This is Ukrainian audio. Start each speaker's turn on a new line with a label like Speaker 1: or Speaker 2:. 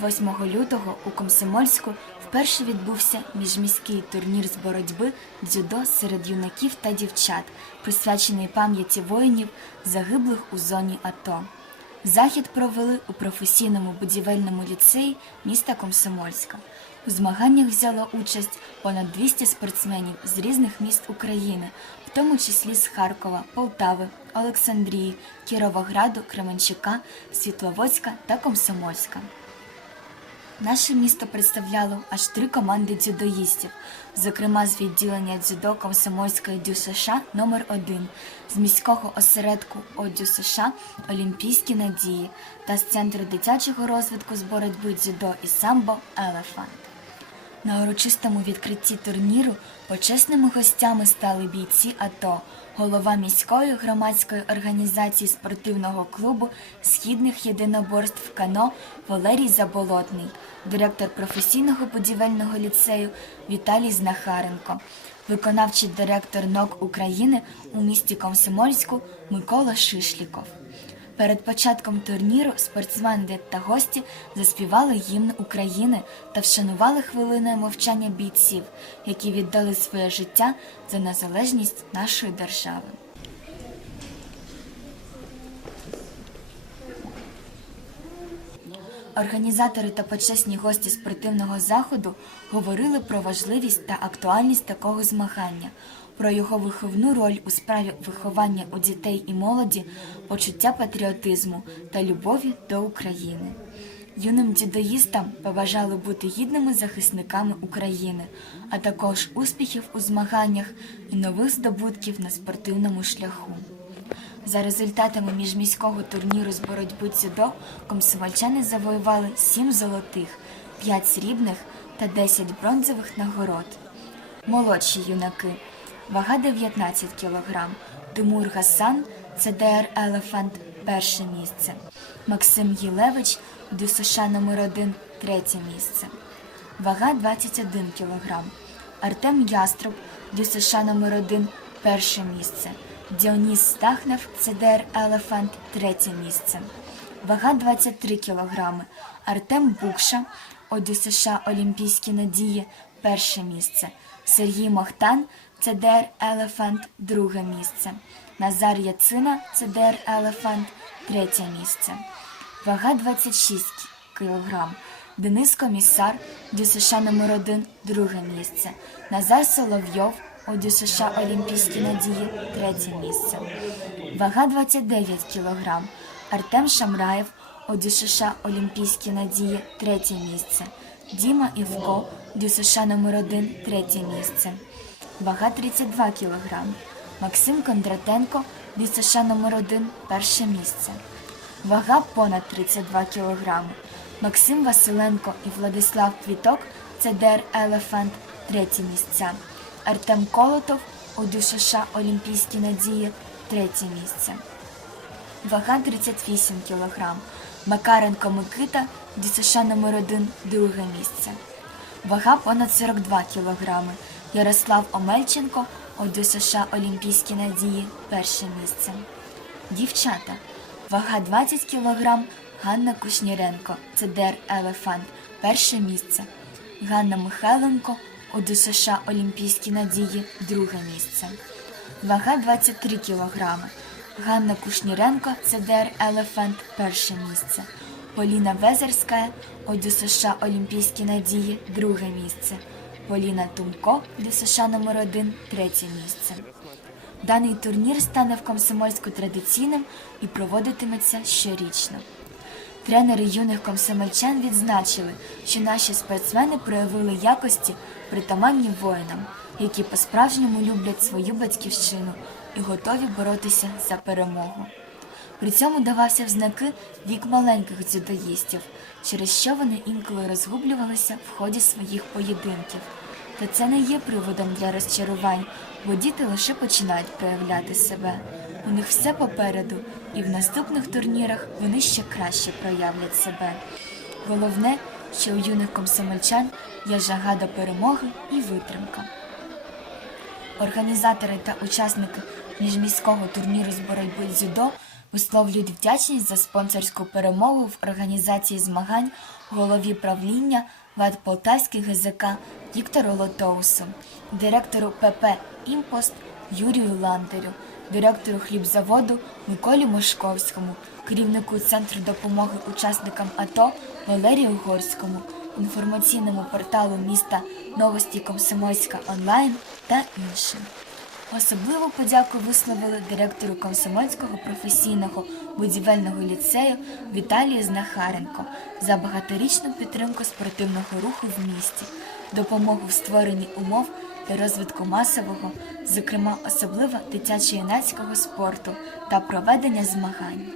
Speaker 1: 28 лютого у Комсомольську вперше відбувся міжміський турнір з боротьби дзюдо серед юнаків та дівчат, присвячений пам'яті воїнів, загиблих у зоні АТО. Захід провели у професійному будівельному ліцеї міста Комсомольська. У змаганнях взяло участь понад 200 спортсменів з різних міст України, в тому числі з Харкова, Полтави, Олександрії, Кіровограду, Кременчука, Світловодська та Комсомольська. Наше місто представляло аж три команди дзюдоїстів, зокрема з відділення дзюдо Комсомольської дю США номер 1 з міського осередку ОДЮ США Олімпійські надії та з центру дитячого розвитку з боротьби дзюдо і самбо Елефант. На урочистому відкритті турніру почесними гостями стали бійці АТО, голова міської громадської організації спортивного клубу східних єдиноборств Кано Валерій Заболотний, директор професійного будівельного ліцею Віталій Знахаренко, виконавчий директор НОК України у місті Комсомольську Микола Шишліков. Перед початком турніру спортсмени та гості заспівали гімн України та вшанували хвилиною мовчання бійців, які віддали своє життя за незалежність нашої держави. Організатори та почесні гості спортивного заходу говорили про важливість та актуальність такого змагання, про його виховну роль у справі виховання у дітей і молоді, почуття патріотизму та любові до України. Юним дідоїстам побажали бути гідними захисниками України, а також успіхів у змаганнях і нових здобутків на спортивному шляху. За результатами міжміського турніру з боротьби дзюдо комсомольчани завоювали 7 золотих, 5 срібних та 10 бронзових нагород. Молодші юнаки. Вага 19 кг. Тимур Гасан, ЦДР Елефант, перше місце. Максим Єлевич, ДЮСШ номер 1 третє місце. Вага 21 кг. Артем Яструб, ДЮСШ номер 1 перше місце. Діоніс Стахнев, ЦДР Елефант, третє місце. Вага 23 кг. Артем Букша, ОДЮ США Олімпійські надії, перше місце. Сергій Мохтан, ЦДР Елефант, друге місце. Назар Яцина, ЦДР Елефант, третє місце. Вага 26 кг. Денис Комісар, ДЮСШ номер 1 друге місце. Назар Соловйов, ОДЮ США Олімпійські надії, третє місце. Вага 29 кг. Артем Шамраєв, ОДЮ США Олімпійські надії, третє місце. Діма Івко, США номер 1 третє місце. Вага 32 кг. Максим Кондратенко, США номер 1 перше місце. Вага понад 32 кг. Максим Василенко і Владислав Квіток, ЦДР Елефант, треті місця. Артем Колотов, ОДЮ США Олімпійські надії, третє місце. Вага 38 кг. Макаренко Микита, ДЮСШ номер 1 друге місце. Вага понад 42 кг. Ярослав Омельченко, ОДЮ США Олімпійські надії, перше місце. Дівчата. Вага 20 кг. Ганна Кушніренко, ЦДР Елефант, перше місце. Ганна Михайленко, ОДЮ США Олімпійські надії, друге місце. Вага 23 кг. Ганна Кушніренко, ЦДР Елефант, перше місце. Поліна Везерська, ОДЮ США Олімпійські надії, друге місце. Поліна Тумко, ДЮ США номер 1 третє місце. Даний турнір стане в Комсомольську традиційним і проводитиметься щорічно. Тренери юних комсомольчан відзначили, що наші спортсмени проявили якості, притаманні воїнам, які по-справжньому люблять свою батьківщину і готові боротися за перемогу. При цьому давався в знаки вік маленьких дзюдоїстів, через що вони інколи розгублювалися в ході своїх поєдинків. Та це не є приводом для розчарувань, бо діти лише починають проявляти себе. У них все попереду, і в наступних турнірах вони ще краще проявлять себе. Головне, що у юних комсомольчан є жага до перемоги і витримка. Організатори та учасники міжміського турніру з боротьби дзюдо Висловлюють вдячність за спонсорську перемогу в організації змагань голові правління ВАД Полтавський ГЗК Віктору Лотоусу, директору ПП «Імпост» Юрію Лантерю, директору хлібзаводу Миколі Мошковському, керівнику Центру допомоги учасникам АТО Валерію Горському, інформаційному порталу міста Новості Комсомольська онлайн та іншим. Особливу подяку висловили директору Комсомольського професійного будівельного ліцею Віталію Знахаренко за багаторічну підтримку спортивного руху в місті, допомогу в створенні умов для розвитку масового, зокрема особливо дитячо-юнацького спорту та проведення змагань.